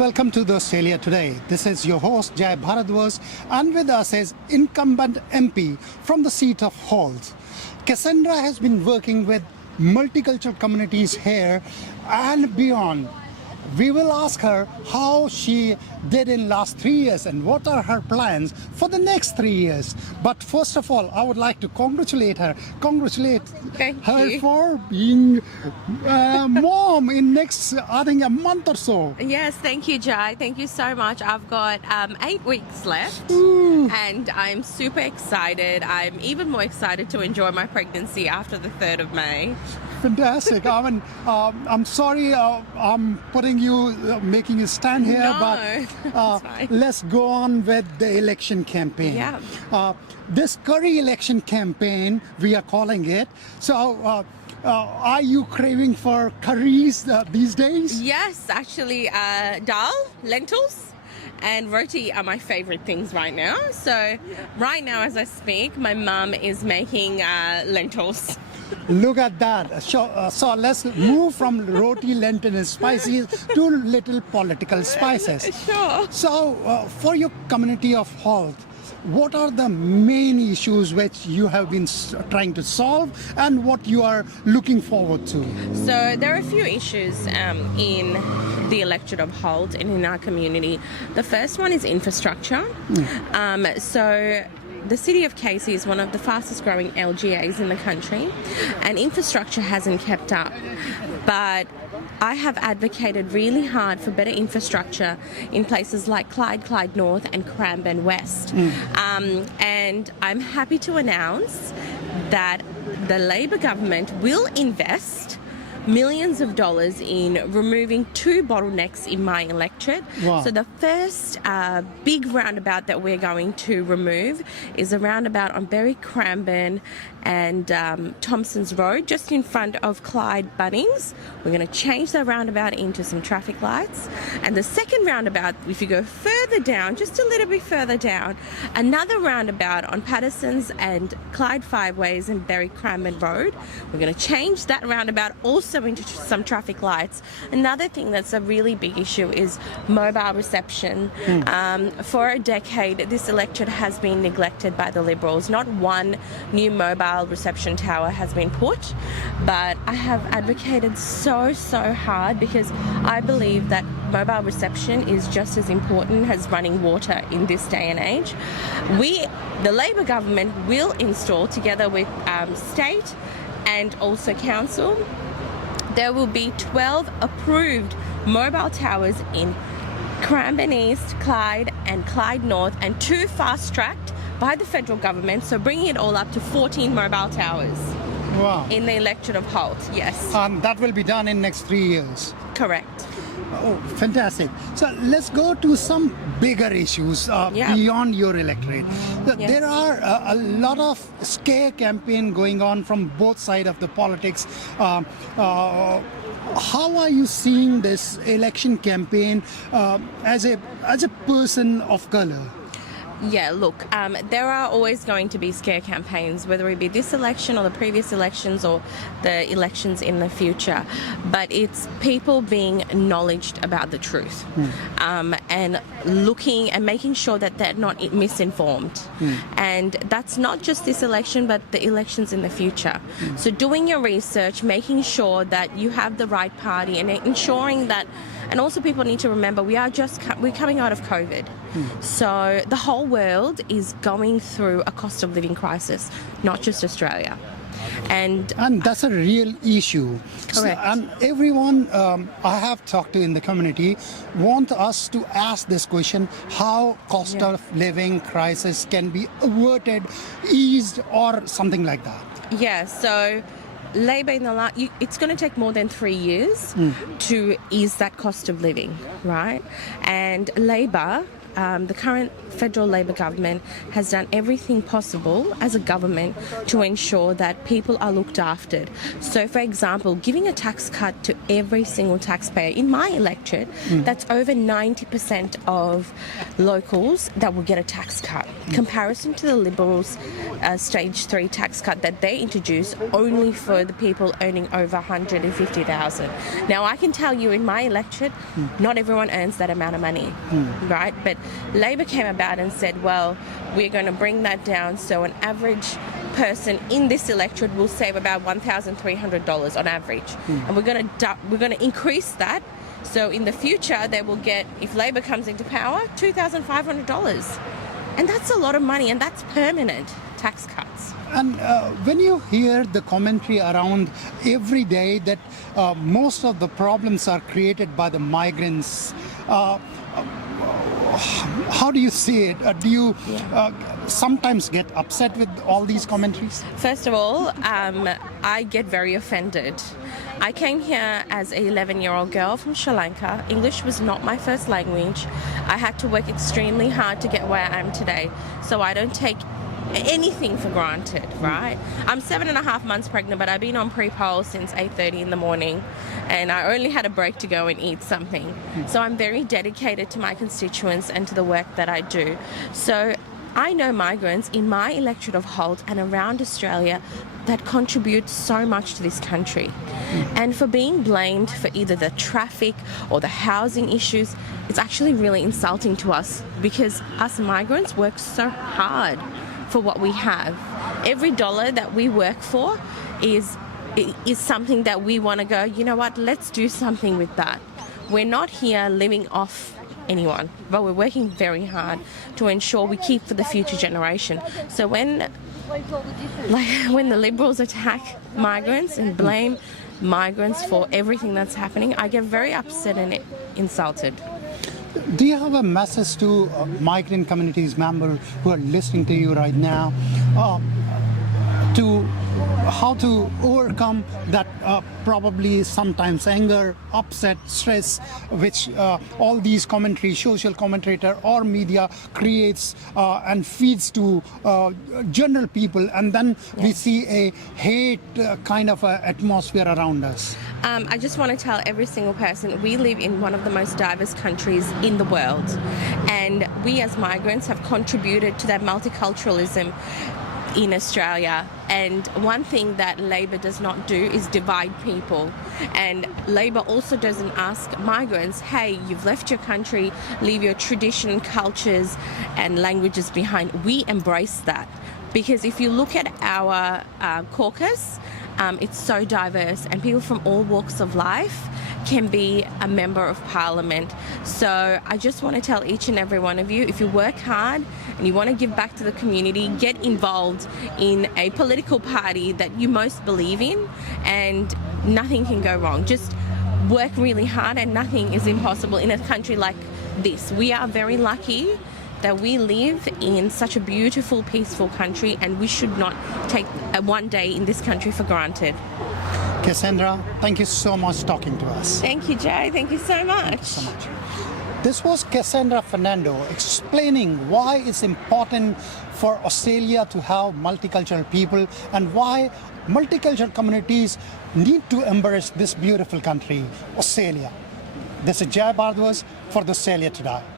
welcome to the Australia Today. This is your host Jai Bharadwaj, and with us is incumbent MP from the seat of Holt. Cassandra has been working with multicultural communities here and beyond. We will ask her how she did in last 3 years and what are her plans for the next 3 years. But first of all, I would like to congratulate her Thank her you. for being mom in next, I think, a month or so. Yes, thank you, Jai. Thank you so much. I've got 8 weeks left and I'm super excited. I'm even more excited to enjoy my pregnancy after the 3rd of May. Fantastic. I mean, I'm sorry I'm putting you, making you stand here, No, but it's fine. let's go on with the election campaign. Yeah. This curry election campaign, we are calling it. So, are you craving for curries these days? Yes, actually, dal, lentils, and roti are my favorite things right now. So right now, as I speak, my mum is making lentils. Look at that. So let's move from roti, lentil and spices to little political spices. Sure. So for your community of Holt, what are the main issues which you have been trying to solve and what you are looking forward to? So there are a few issues in the electorate of Holt and in our community. The first one is infrastructure. So the city of Casey is one of the fastest growing LGAs in the country and infrastructure hasn't kept up. But I have advocated really hard for better infrastructure in places like Clyde North and Cranbourne West. And I'm happy to announce that the Labor government will invest millions of dollars in removing 2 bottlenecks in my electorate. Wow. So the first big roundabout that we're going to remove is a roundabout on Berry Cranbourne and Thompson's Road, just in front of Clyde Bunnings. We're going to change that roundabout into some traffic lights. And the second roundabout, if you go further down, just a little bit further down, another roundabout on Patterson's and Clyde Fiveways and Berry Cranbourne Road. We're going to change that roundabout also into some traffic lights. Another thing that's a really big issue is mobile reception. For a decade, this electorate has been neglected by the Liberals. Not one new mobile reception tower has been put, but I have advocated so hard because I believe that mobile reception is just as important as running water in this day and age. The Labor government will install, together with state and also council, there will be 12 approved mobile towers in Cranbourne East, Clyde and Clyde North, and 2 fast-tracked by the federal government, so bringing it all up to 14 mobile towers. Wow. In the electorate of Holt, yes. That will be done in next 3 years. Correct. Oh, fantastic. So let's go to some bigger issues beyond your electorate. Yes. There are a lot of scare campaign going on from both sides of the politics. How are you seeing this election campaign as a person of color? Yeah, look, there are always going to be scare campaigns, whether it be this election or the previous elections or the elections in the future. But it's people being acknowledged about the truth and looking and making sure that they're not misinformed. And that's not just this election, but the elections in the future. So doing your research, making sure that you have the right party and ensuring that. And also people need to remember we're coming out of COVID. So the whole world is going through a cost of living crisis, not just Australia. And that's a real issue. Correct. And everyone I have talked to in the community want us to ask this question: how cost of living crisis can be averted, eased, or something like that? yeah, so Labor it's going to take more than 3 years to ease that cost of living, right? And Labor the current federal Labor government has done everything possible as a government to ensure that people are looked after. So, for example, giving a tax cut to every single taxpayer in my electorate, that's over 90% of locals that will get a tax cut. Comparison to the Liberals' stage 3 tax cut that they introduced only for the people earning over 150,000. Now, I can tell you in my electorate, not everyone earns that amount of money, right? But Labor came about and said, well, we're going to bring that down so an average person in this electorate will save about $1,300 on average. And we're going to increase that. So in the future, they will get, if Labor comes into power, $2,500. And that's a lot of money, and that's permanent tax cuts. And when you hear the commentary around every day that most of the problems are created by the migrants, how do you see it? Do you sometimes get upset with all these commentaries? First of all, I get very offended. I came here as an 11-year-old girl from Sri Lanka. English was not my first language. I had to work extremely hard to get where I am today. So I don't take anything for granted, right? I'm 7.5 months pregnant, but I've been on pre-pol since 8:30 in the morning, and I only had a break to go and eat something. So I'm very dedicated to my constituents and to the work that I do. So I know migrants in my electorate of Holt and around Australia that contribute so much to this country. And for being blamed for either the traffic or the housing issues, it's actually really insulting to us, because us migrants work so hard for what we have. Every dollar that we work for is something that we want to go, you know what, let's do something with that. We're not here living off anyone, but we're working very hard to ensure we keep for the future generation. So when the Liberals attack migrants and blame migrants for everything that's happening, I get very upset and insulted. Do you have a message to migrant communities members who are listening to you right now to how to overcome that probably sometimes anger, upset, stress, which all these commentaries, social commentator or media creates and feeds to general people, and then we see a hate kind of atmosphere around us? I just want to tell every single person, we live in one of the most diverse countries in the world, and we as migrants have contributed to that multiculturalism in Australia. And one thing that Labor does not do is divide people. And Labor also doesn't ask migrants, hey, you've left your country, leave your tradition, cultures and languages behind. We embrace that, because if you look at our caucus, it's so diverse, and people from all walks of life can be a member of parliament. So I just want to tell each and every one of you, if you work hard and you want to give back to the community, get involved in a political party that you most believe in, and nothing can go wrong. Just work really hard, and nothing is impossible in a country like this. We are very lucky that we live in such a beautiful, peaceful country, and we should not take one day in this country for granted. Cassandra, thank you so much talking to us. Thank you, Jai. Thank you so much. Thank you so much. This was Cassandra Fernando explaining why it's important for Australia to have multicultural people and why multicultural communities need to embrace this beautiful country, Australia. This is Jai Bharadwaj for the Australia Today.